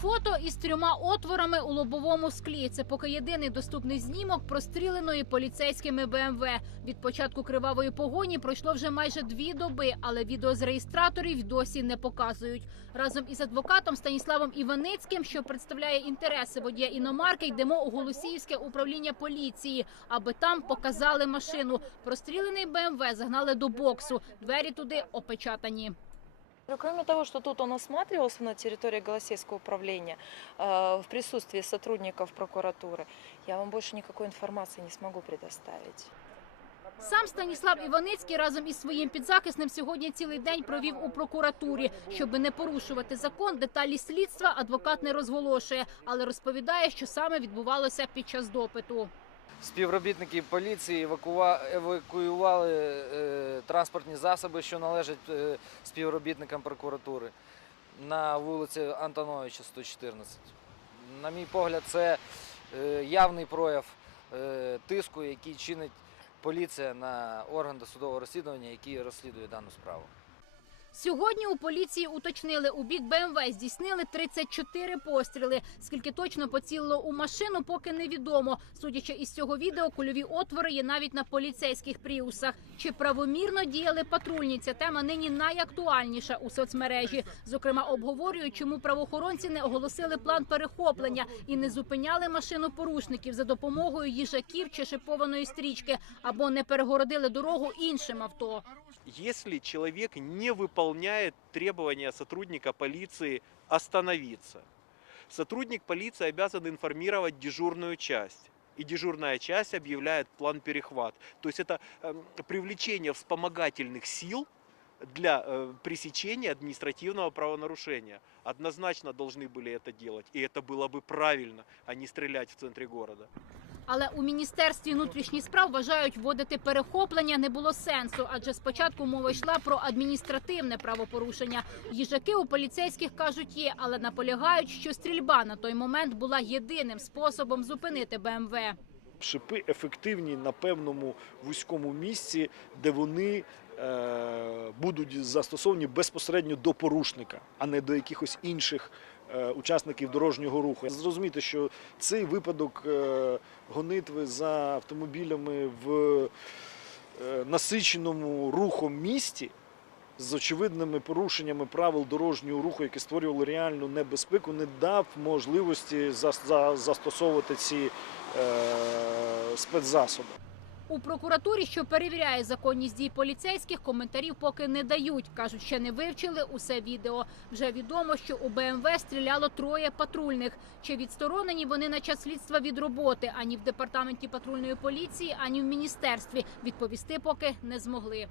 Фото із трьома отворами у лобовому склі. Це поки єдиний доступний знімок простріленої поліцейськими БМВ. Від початку кривавої погоні пройшло вже майже дві доби, але відео з реєстраторів досі не показують. Разом із адвокатом Станіславом Іваницьким, що представляє інтереси водія іномарки, йдемо у Голосіївське управління поліції, аби там показали машину. Прострілений БМВ загнали до боксу. Двері туди опечатані. Ну, Кроме того, что тут он осматривался на территории Голосейского управления э, в присутствии сотрудников прокуратуры, я вам больше никакой информации не смогу предоставить. Сам Станіслав Іваницький разом із своїм підзахисним сьогодні цілий день провів у прокуратурі. Щоби не порушувати закон, деталі слідства адвокат не розголошує, але розповідає, що саме відбувалося під час допиту. Співробітники поліції евакуювали е, транспортні засоби, що належать е, співробітникам прокуратури на вулиці Антоновича 114. На мій погляд, це е, явний прояв тиску, який чинить поліція на орган досудового розслідування, який розслідує дану справу. Сьогодні у поліції уточнили, у бік БМВ здійснили 34 постріли. Скільки точно поцілило у машину, поки невідомо. Судячи із цього відео, кульові отвори є навіть на поліцейських пріусах. Чи правомірно діяли патрульні? Ця тема нині найактуальніша у соцмережі. Зокрема, обговорюють, чому правоохоронці не оголосили план перехоплення і не зупиняли машину порушників за допомогою їжаків чи шипованої стрічки, або не перегородили дорогу іншим авто. Если человек не выполняет требования сотрудника полиции остановиться. Сотрудник полиции обязан информировать дежурную часть. И дежурная часть объявляет план перехват. То есть это эм, привлечение вспомогательных сил для э, пресечения административного правонарушения. Однозначно должны были это делать. И это было бы правильно, а не стрелять в центре города. Але у міністерстві внутрішніх справ вважають, вводити перехоплення не було сенсу, адже спочатку мова йшла про адміністративне правопорушення. Їжаки у поліцейських кажуть є, але наполягають, що стрільба на той момент була єдиним способом зупинити БМВ. Шипи ефективні на певному вузькому місці, де вони е, будуть застосовані безпосередньо до порушника, а не до якихось інших учасників дорожнього руху. Зрозуміти, що цей випадок е, гонитви за автомобілями в е, насиченому рухом місті. З очевидними порушеннями правил дорожнього руху, які створювали реальну небезпеку, не дав можливості застосовувати ці е, спецзасоби. У прокуратурі, що перевіряє законність дій поліцейських, коментарів поки не дають. кажуть, ще не вивчили усе відео. Вже відомо, що у БМВ стріляло троє патрульних. Чи відсторонені вони на час слідства від роботи ані в департаменті патрульної поліції, ані в міністерстві. Відповісти поки не змогли.